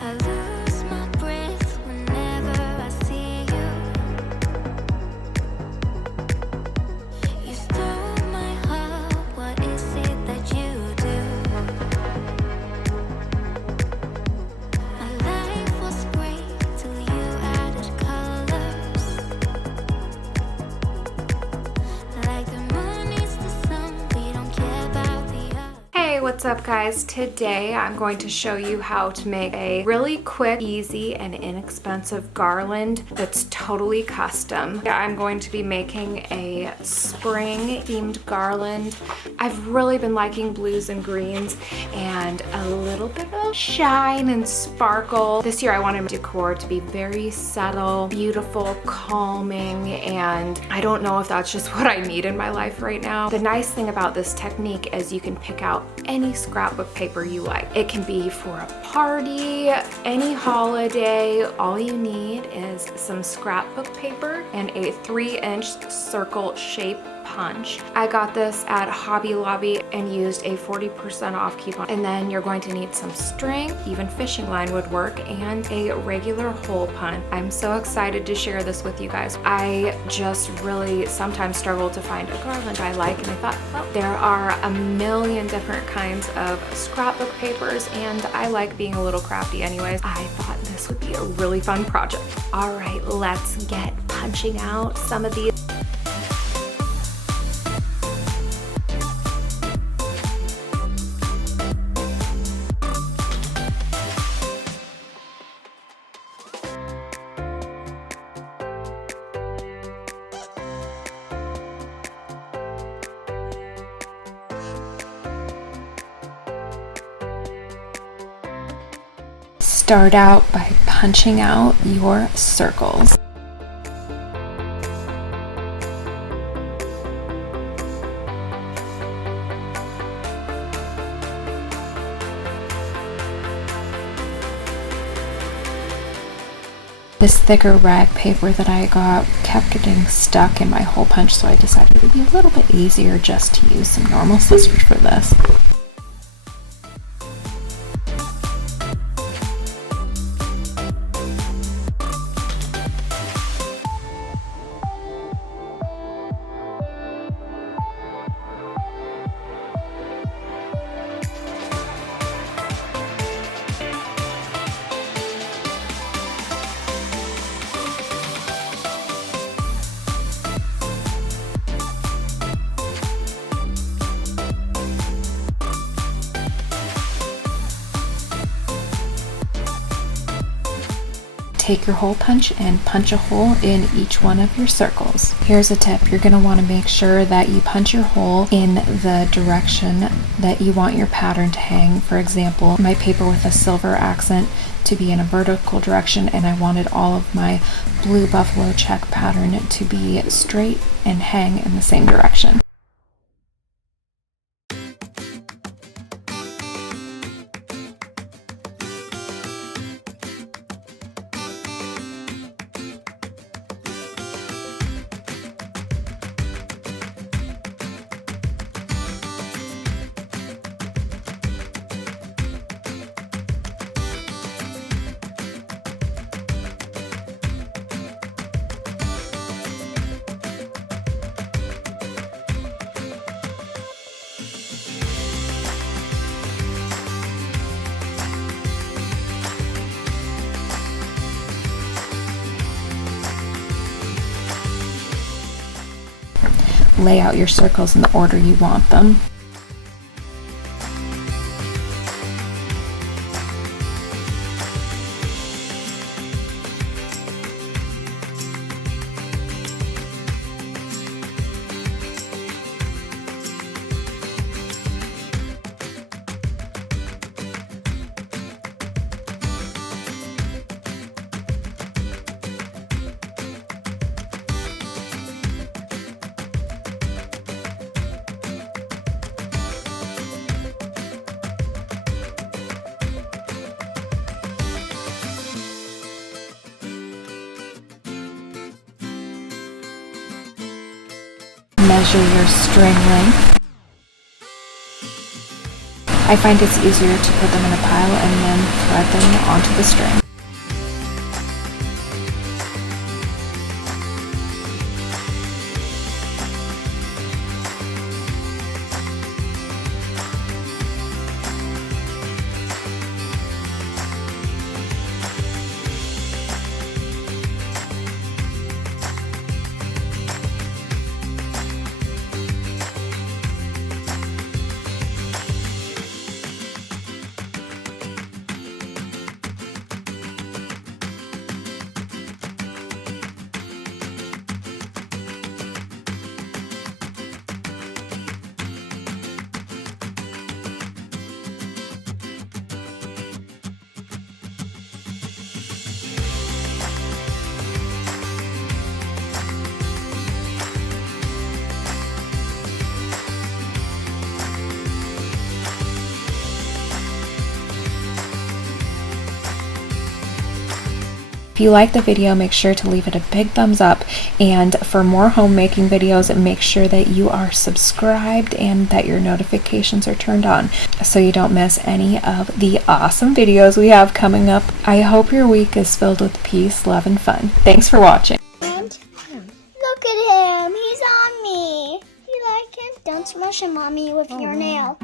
I lose my breath whenever I see you. You stole my heart, what is it that you do? My life was great till you added colors. Like the moon needs the sun, we don't care about the others. Hey, what's up guys? Today I'm going to show you how to make a really quick, easy, and inexpensive garland that's totally custom. I'm going to be making a spring themed garland. I've really been liking blues and greens and a little bit of shine and sparkle. This year I wanted my decor to be very subtle, beautiful, calming, and I don't know if that's just what I need in my life right now. The nice thing about this technique is you can pick out any scrapbook paper you like. It can be for a party, any holiday. All you need is some scrapbook paper and a 3-inch circle shape punch. I got this at Hobby Lobby and used a 40% off coupon. And then you're going to need some string, even fishing line would work, and a regular hole punch. I'm so excited to share this with you guys. I just really sometimes struggle to find a garland I like, and I thought, well, there are a million different kinds of scrapbook papers and I like being a little crafty anyways. I thought this would be a really fun project. All right, let's get punching out some of these. Start out by punching out your circles. This thicker rag paper that I got kept getting stuck in my hole punch, so I decided it would be a little bit easier just to use some normal scissors for this. Take your hole punch and punch a hole in each one of your circles. Here's a tip. You're going to want to make sure that you punch your hole in the direction that you want your pattern to hang. For example, my paper with a silver accent to be in a vertical direction, and I wanted all of my blue buffalo check pattern to be straight and hang in the same direction. Lay out your circles in the order you want them. Measure your string length. I find it's easier to put them in a pile and then thread them onto the string. If you like the video, make sure to leave it a big thumbs up, and for more homemaking videos, make sure that you are subscribed and that your notifications are turned on so you don't miss any of the awesome videos we have coming up. I hope your week is filled with peace, love, and fun. Thanks for watching. And look at him, he's on me. You like him? Don't smush him, Mommy, with your nail.